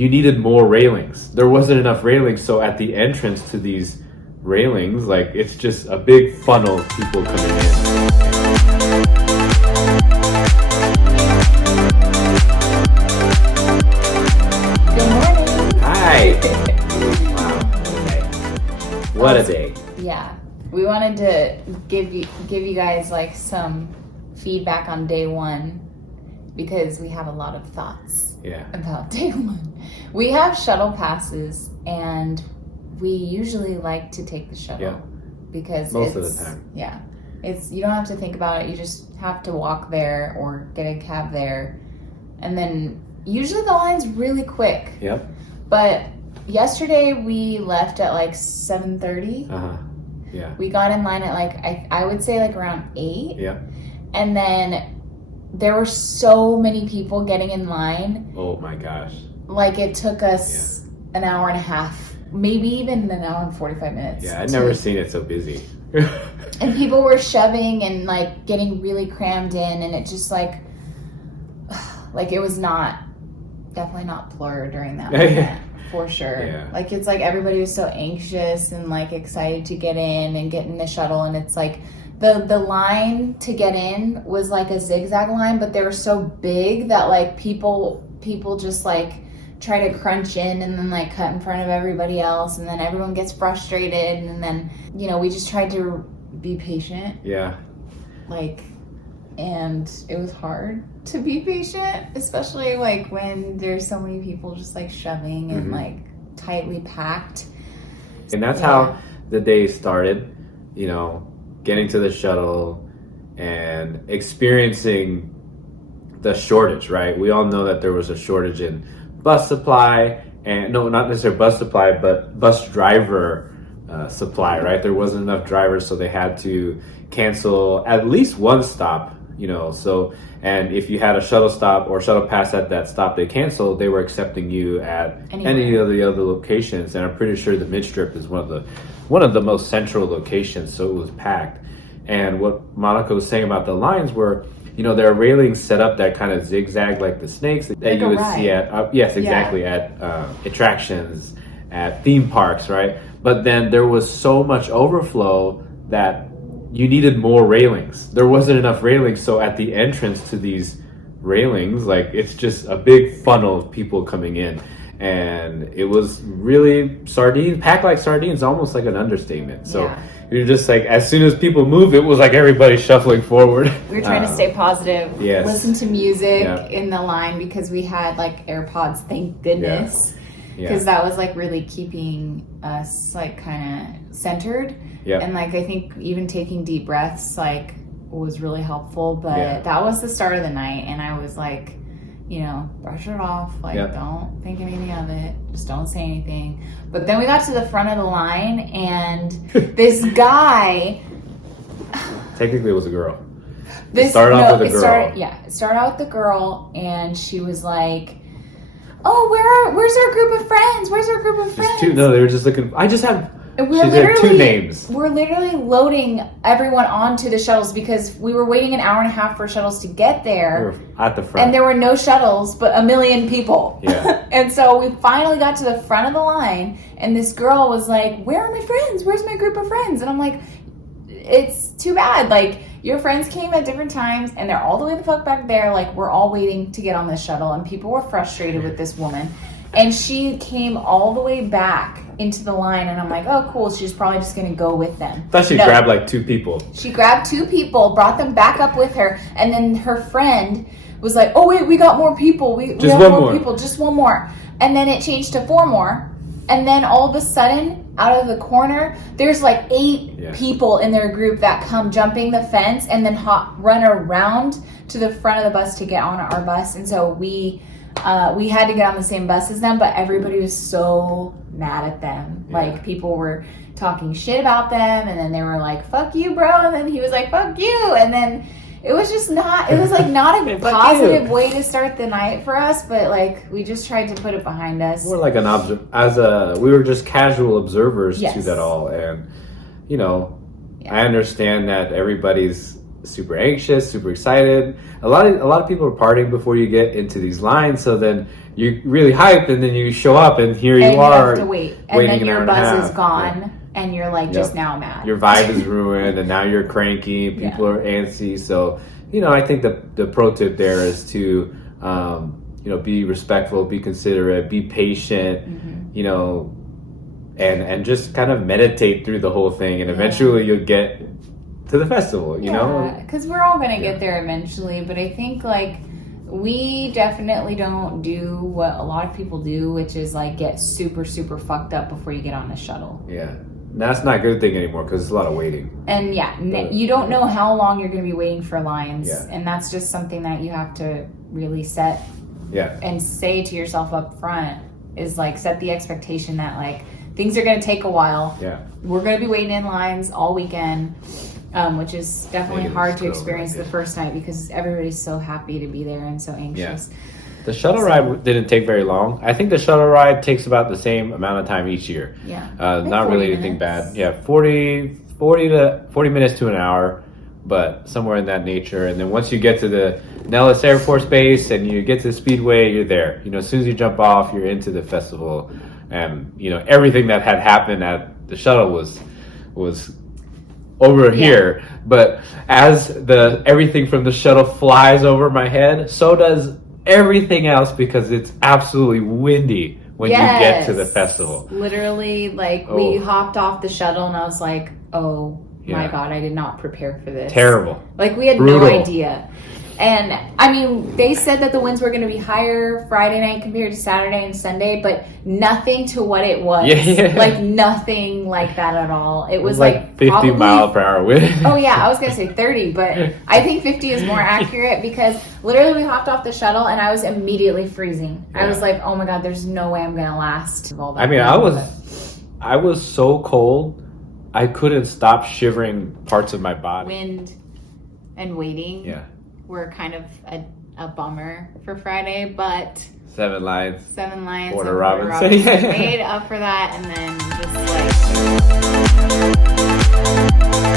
you needed more railings. There wasn't enough railings, so at the entrance to these railings, like, it's just a big funnel of people coming in. Good morning. Hi. Wow. Okay. What a day. Yeah, we wanted to give you guys like some feedback on day one because we have a lot of thoughts about day one. We have shuttle passes and we usually like to take the shuttle because most of the time. Yeah, it's, you don't have to think about it. You just have to walk there or get a cab there, and then usually the line's really quick. Yep. But yesterday we left at like 7:30. Yeah. We got in line at like I would say like around 8. Yeah. And then there were so many people getting in line. Oh my gosh. Like it took us an hour and a half, maybe even an hour and 45 minutes. Yeah, I'd never seen it so busy. And people were shoving and like getting really crammed in, and it just like it was definitely not blurred during that moment. For sure. Yeah. Like it's like everybody was so anxious and like excited to get in and get in the shuttle, and it's like the line to get in was like a zigzag line, but they were so big that like people just like try to crunch in and then like cut in front of everybody else, and then everyone gets frustrated, and then we just tried to be patient. Yeah. And it was hard to be patient, especially like when there's so many people just like shoving and like tightly packed. And that's how the day started, getting to the shuttle and experiencing the shortage, right? We all know that there was a shortage in bus supply, and no, not necessarily bus supply, but bus driver supply, right? There wasn't enough drivers, so they had to cancel at least one stop. So, and if you had a shuttle stop or shuttle pass at that stop they canceled, they were accepting you at any of the other locations. And I'm pretty sure the mid-strip is one of the most central locations, so it was packed. And what Monica was saying about the lines were, there are railings set up that kind of zigzag like the snakes that you would see at at attractions, at theme parks, right? But then there was so much overflow that you needed more railings. There wasn't enough railings, so at the entrance to these railings, like, it's just a big funnel of people coming in. And it was really packed like sardines, almost like an understatement. So you're just like, as soon as people move, it was like everybody shuffling forward. We were trying to stay positive, yes. Listen to music in the line because we had like AirPods, thank goodness. Because that was like really keeping us like kind of centered. And like I think even taking deep breaths like was really helpful. But that was the start of the night, and I was like, brush it off. Like don't think anything of it. Just don't say anything. But then we got to the front of the line, and this guy. Technically, it was a girl. It started out with a girl. It started out with the girl, and she was like, "Oh, where's our group of friends? Where's our group of friends?" No, they were just looking. I just have. She had 2 names. We're literally loading everyone onto the shuttles because we were waiting an hour and a half for shuttles to get there. We were at the front. And there were no shuttles, but a million people. Yeah. And so we finally got to the front of the line, and this girl was like, "Where are my friends? Where's my group of friends?" And I'm like, it's too bad. Like, your friends came at different times, and they're all the way the fuck back there. Like, we're all waiting to get on this shuttle, and people were frustrated with this woman. And she came all the way back into the line, and I'm like, oh, cool. She's probably just going to go with them. I thought she grabbed like 2 people. She grabbed 2 people, brought them back up with her, and then her friend was like, oh, wait, we got more people. We have more people. Just one more. And then it changed to 4 more. And then all of a sudden, out of the corner, there's like 8 people in their group that come jumping the fence and then run around to the front of the bus to get on our bus. And so we had to get on the same bus as them, but everybody was so mad at them. Like, people were talking shit about them, and then they were like, fuck you, bro. And then he was like, fuck you. And then it was just not a positive way to start the night for us, but like, we just tried to put it behind us. More like we were just casual observers to that all. And, I understand that everybody's super anxious, super excited. A lot of people are partying before you get into these lines, so then you're really hyped, and then you show up, and here you are. Have to wait, and then your buzz is gone, and you're like just now mad. Your vibe is ruined, and now you're cranky. People are antsy. So, I think the pro tip there is to, be respectful, be considerate, be patient, and just kind of meditate through the whole thing, and eventually you'll get to the festival, you know? Because we're all going to get there eventually, but I think, like, we definitely don't do what a lot of people do, which is, like, get super, super fucked up before you get on the shuttle. Yeah. That's not a good thing anymore because it's a lot of waiting. And, you don't know how long you're going to be waiting for lines, and that's just something that you have to really set and say to yourself up front is, like, set the expectation that, like, things are going to take a while. Yeah. We're going to be waiting in lines all weekend. Which is definitely hard to experience the first night because everybody's so happy to be there and so anxious. Yeah. The shuttle ride didn't take very long. I think the shuttle ride takes about the same amount of time each year. Yeah. Not really anything bad. Yeah, 40 minutes to an hour, but somewhere in that nature. And then once you get to the Nellis Air Force Base and you get to the Speedway, you're there. As soon as you jump off, you're into the festival. And, everything that had happened at the shuttle was over here, but as everything from the shuttle flies over my head, so does everything else because it's absolutely windy when you get to the festival. Literally, we hopped off the shuttle and I was like, oh my God, I did not prepare for this. Terrible. Like, we had no idea. And, I mean, they said that the winds were going to be higher Friday night compared to Saturday and Sunday, but nothing to what it was. Yeah. Like, nothing like that at all. It was like 50 mile per hour wind. Oh, yeah, I was going to say 30, but I think 50 is more accurate because literally we hopped off the shuttle and I was immediately freezing. Yeah. I was like, oh my God, there's no way I'm going to last. All that I was so cold, I couldn't stop shivering parts of my body. Wind and waiting. Yeah. Were kind of a bummer for Friday, but 7 lines, Porter Robinson made up for that, and then just like